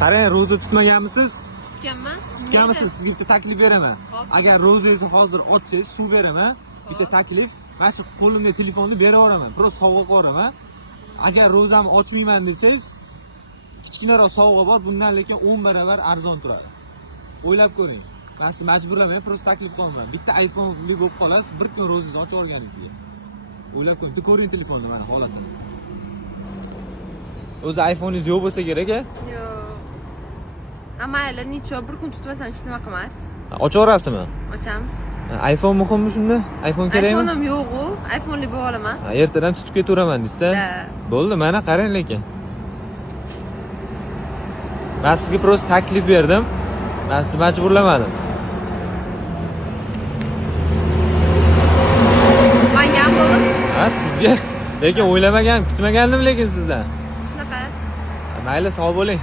Qarang, ro'za tutmaganmisiz? Tutganman. Tutganmisiz? Sizga bitta taklif beraman. Agar ro'zangizni hozir ochsangiz, suv beraman. Bitta taklif. Mana shu qo'limga telefonni berib yuboraman. Biroz sovg'a qo'raman. Agar ro'zamni ochmayman desangiz, kichkinaroq sovg'a bor, bundan lekin 10 barobar arzon turadi. O'ylab ko'ring. Men sizni majburlamayman, biroz taklif qilaman. Bitta iPhone'li bo'lib qolasiz, bir kun ro'zingizni ochib olganingizga. O'ylab ko'ring. Bitta ko'ring telefonni mana holatini. O'zi iPhone'ingiz yo'q bo'lsa kerak-a? Yo'q. Mayli, necha bir kun tutmasam hech nima qilmas. Ochaverasizmi? Ochamiz. iPhone muhimmi shunda? iPhone kerakmi? iPhone'im yo'q-ku. iPhone'li bo'lib olaman. Ertadan tutib ketaveraman deysiz-da? Bo'ldi, mana qarang lekin. Men sizga prosta taklif berdim. Men sizni majburlamadim. Menga ham bo'ldi. Ha, sizga. Lekin o'ylamagan, kutmagandim lekin sizdan. Shunaqa. Mayli, sog' bo'ling.